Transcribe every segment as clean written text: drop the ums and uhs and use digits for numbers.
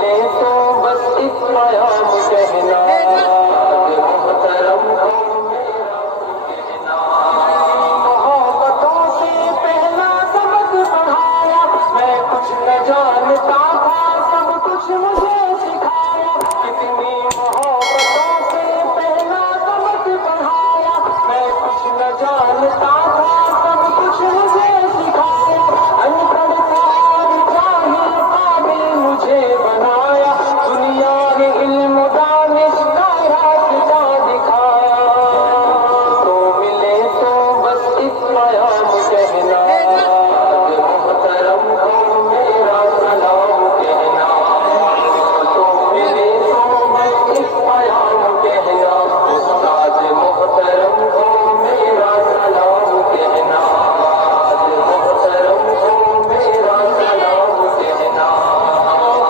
ملے تو بس ایک پیام کہنا محترم کو میرا کہنا محبتوں سے پہلا سبق پڑھایا میں کچھ نہ جانتا تھا سب کچھ مجھے سکھایا کتنی محبتوں سے پہلا سبق پڑھایا میں کچھ نہ جانتا تھا سب کچھ مجھے سکھایا ان پڑھ اور جاہل قابل مجھے بنایا دنیا میں علم دانش کا راستہ دکھایا تو ملے تو بس ایک پیام کہنا محترم کو میرا سلام کہنا تو ملے تو بس ایک پیام کہنا استاد محترم کو میرا سلام کہنا محترم کو میرا سلام کہنا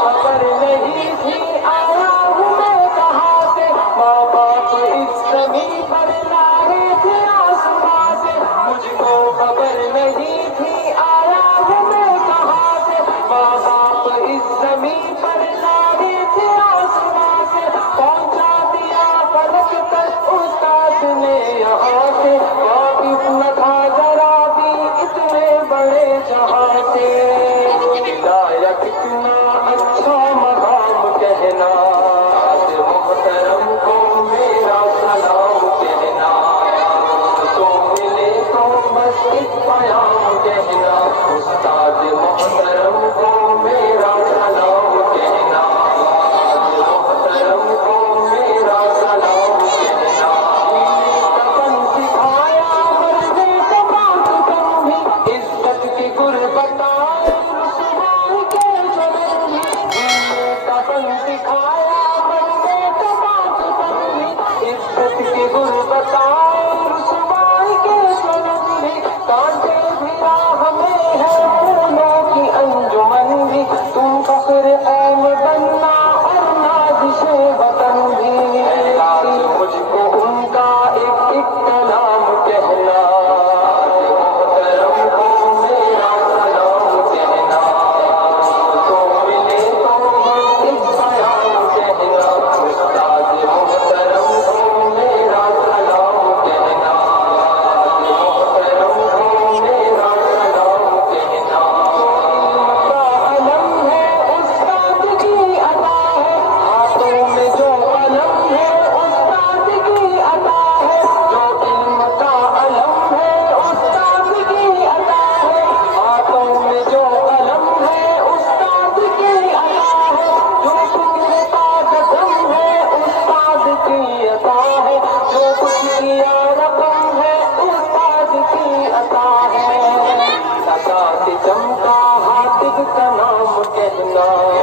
خبر نہیں تھی آیا ہوں میں کہاں سے ماں باپ اس زمین پر لائے تھے آسمان سے مجھ کو خبر نہیں تھی آیا ہوں میں کہاں سے ماں باپ اس زمین پر لائے تھے آسمان سے پہنچا دیا فلک تک استاد نے یہاں سے واقف نہ تھا ذرا بھی اتنے بڑے جہاں سے ملایا کتنا اچھا مقام کہنا محترم کو میرا سلام کہنا تو ملے تو بس ایک پیام کہنا استاد محترم کو میرا سلام کہنا محترم کو میرا سلام کہنا کفن سکھایا مرنے کا بات تم بھی عزت کی غربت رسوائی کے جنم بھی کفن سکھایا مرنے کا بات تم بھی عزت کی غربت رسوائی کے جنم بھی کانٹے بھی راہ میں ہے پھولوں کی انجمن بھی تم فخر قوم بننا اور نازش وطن بھی آج مجھ کو ان کا ایک کلام کہنا محترم کو میرا سلام کہنا تو ملے تو بس ایک پیام کہنا استاد محترم کو میرا سلام کہنا محترم کو میرا سلام کہنا کا علم ہے استاد کی عطا ہے ہاتھوں میں جو قلم ہے استاد کی عطا ہے جو علم کا علم ہے استاد کی عطا ہے ہاتھوں میں جو قلم ہے استاد کی عطا ہے جو فکر کا قدم ہے استاد کی عطا ہے جو کچھ کیا رقم ہے استاد کی عطا ہے لگا کے چمکا ہاتھ کا نام کہنا